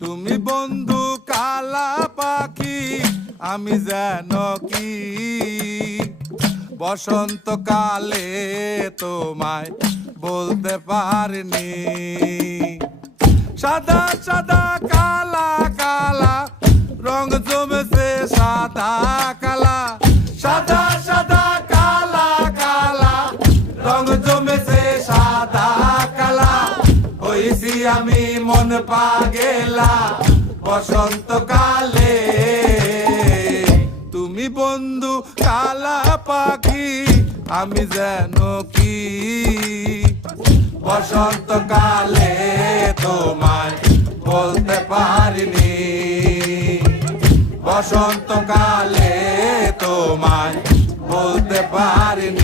তুমি বন্ধু কালা পাখি, আমি যেন কি বসন্তকালে তোমায় বলতে পারিনি। সাদা সাদা কালা কালা রং জমেছে সাদা কালা, সাদা সাদা কালা কালা রং জমেছে সাদা কালা। হইছি আমি মন পাগেলা বসন্তকালে। তুমি বন্ধু কালা পাখি, আমি যেন কি বসন্তকালে তোমায় বলতে পারিনি। বসন্তকালে তোমায় বলতে পারিনি।